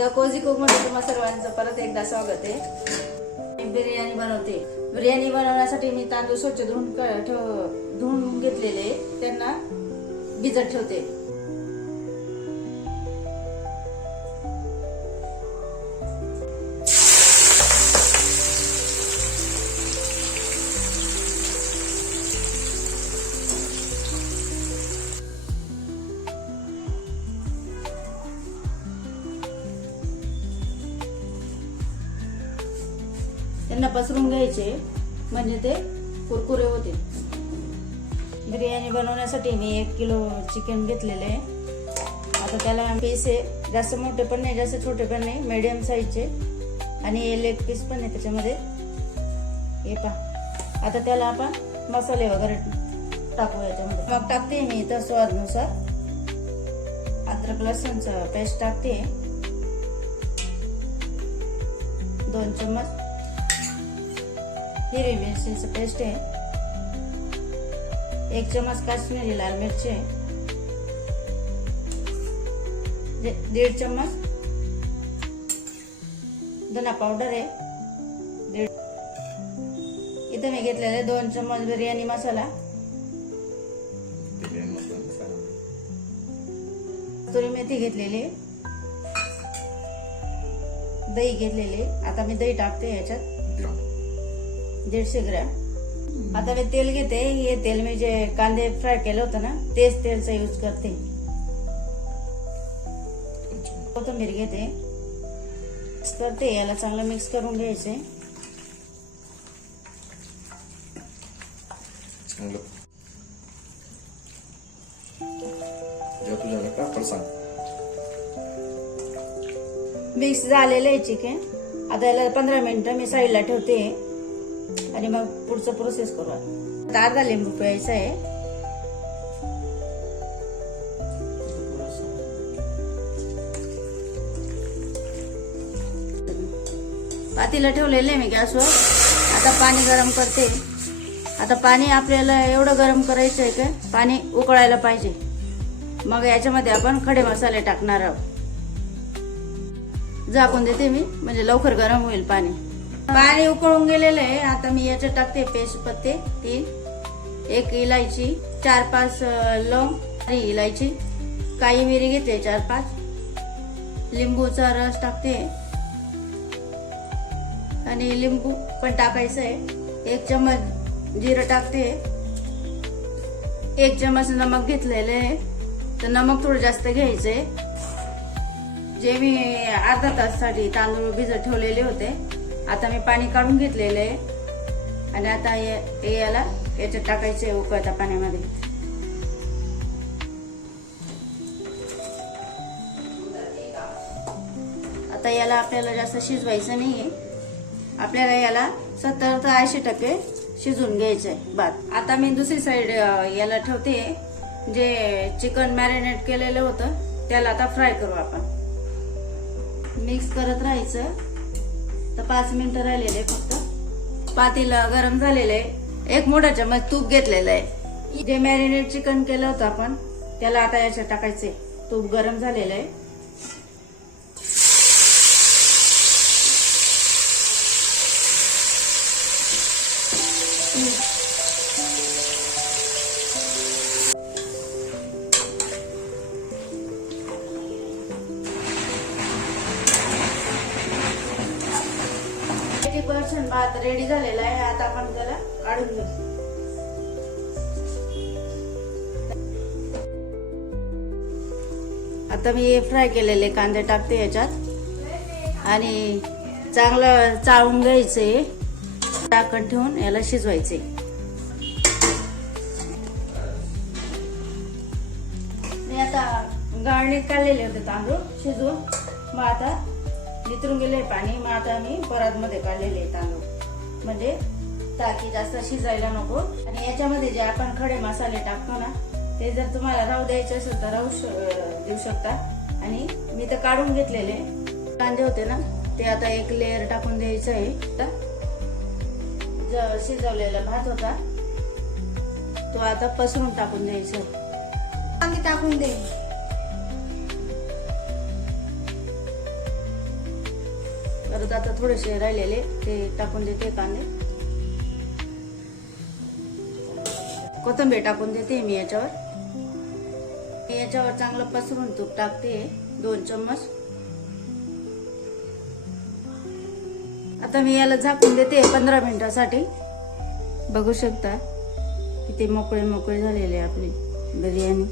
The cosy cook मध्ये तुम्हा सर्वांचं परत एकदा स्वागत आहे. मी बिर्याणी बनवते. बिर्याणी बनवण्यासाठी मी तांदूळ स्वच्छ धुवून घेतलेले, त्यांना भिजत ठेवते. त्यांना पसरून घ्यायचे म्हणजे ते कुरकुरे होते. बिर्याणी बनवण्यासाठी मी 1 किलो चिकन घेतलेले आहे. आता त्याला पीस आहे, जास्त मोठे पण नाही जास्त छोटे पण नाही, मीडियम साईजचे, आणि लेग पीस पण आहे त्याच्यामध्ये. हे पहा. आता त्याला आपण मसाले वगैरे टाकू याच्यामध्ये. मग टाकते मी इथं स्वादानुसार अद्रक लसूणचं पेस्ट टाकते 2 चम्मच. हिरवी मिरचीचं पेस्ट आहे 1 चम्मच. काश्मीरी लाल मिरची आहे 1.5 चम्मच. धना पावडर आहे 1.5. इथं मी घेतलेले 2 चम्मच बिर्याणी मसाला. कस्तुरी मेथी घेतलेली, दही घेतलेले. आता मी दही टाकते याच्यात 150 ग्रॅम. आता मी तेल घेते. हे तेल मी जे कांदे फ्राय केलं होतं ना, तेच तेलचा यूज करते. कोथिंबीर घेते, करते याला चांगलं मिक्स करून घ्यायचे. मिक्स झालेलं आहे चिकन. आता याला 15 मिनिटं मी साईडला ठेवते आणि मग पुढचं प्रोसेस करू. अर्धा लिंबू पिळायचा आहे. पातेलं ठेवलेलं आहे मी गॅसवर. आता पाणी गरम करते. आता पाणी आपल्याला एवढं गरम करायचं आहे का पाणी उकळायला पाहिजे. मग याच्यामध्ये आपण खडे मसाले टाकणार आहोत. झाकून देते मी म्हणजे लवकर गरम होईल पाणी. पाणी उकळून गेलेलं आहे. आता मी याच्यात टाकते तेजपत्ते 3, 1 इलायची, 4-5 लवंग, 3 इलायची, काळी मिरी घेते 4-5, लिंबूचा रस टाकते आणि लिंबू पण टाकायचं आहे. 1 चम्मच जिरं टाकते. 1 चम्मच नमक घेतलेलं आहे, तर नमक थोडं जास्त घ्यायचंय. जे मी अर्धा तासासाठी तांदूळ भिजत ठेवलेले होते, आता मी पाणी काढून घेतलेलं आहे आणि आता याला याच्यात टाकायचे उकळत्या पाण्यामध्ये. आता याला आपल्याला जास्त शिजवायचं नाहीये. आपल्याला याला 70 ते 80% शिजून घ्यायचंय भात. आता मी दुसरी साईड याला ठेवते. जे चिकन मॅरिनेट केलेलं होतं त्याला आता फ्राय करू आपण. मिक्स करत राहायचं. तर 5 मिनिटं राहिलेले फक्त. पातेलं गरम झालेलं आहे. 1 मोठा चम्मच तूप घेतलेलं आहे. जे मॅरिनेट चिकन केलं होतं आपण त्याला आता याच्यात टाकायचे. तूप गरम झालेलं आहे. भात रेडी झालेला आहे. आता आपण त्याला काढून घेऊ. आता मी फ्राय केलेले कांदे टाकते याच्यात आणि चांगलं चाळून घ्यायचे. झाकण ठेवून याला शिजवायचे. मी आता गाळणीत काढलेले होते तांदूळ शिजवून. मग आता नितरून गेले पाणी. मग आता मी परातमध्ये काढलेले तांदूळ म्हणजे ताकी जास्त शिजायला नको. आणि याच्यामध्ये जे आपण खडे मसाले टाकतो ना, ते जर तुम्हाला राहू द्यायचे असेल तर राहू देऊ शकता. आणि मी तर काढून घेतलेले कांदे होते ना, ते आता 1 लेअर टाकून द्यायचं आहे. जो शिजवलेला भात होता तो आता पसरून टाकून द्यायचा. कांदे टाकून दे. परत आता थोडेसे राहिलेले ते टाकून देते कांदे, कोथिंबीर टाकून देते मी याच्यावर. याच्यावर चांगलं पसरून तूप टाकते 2 चम्मच. आता मी याला झाकून देते 15 मिनिटासाठी. बघू शकता किती मोकळे मोकळे झालेले आपली बिर्याणी.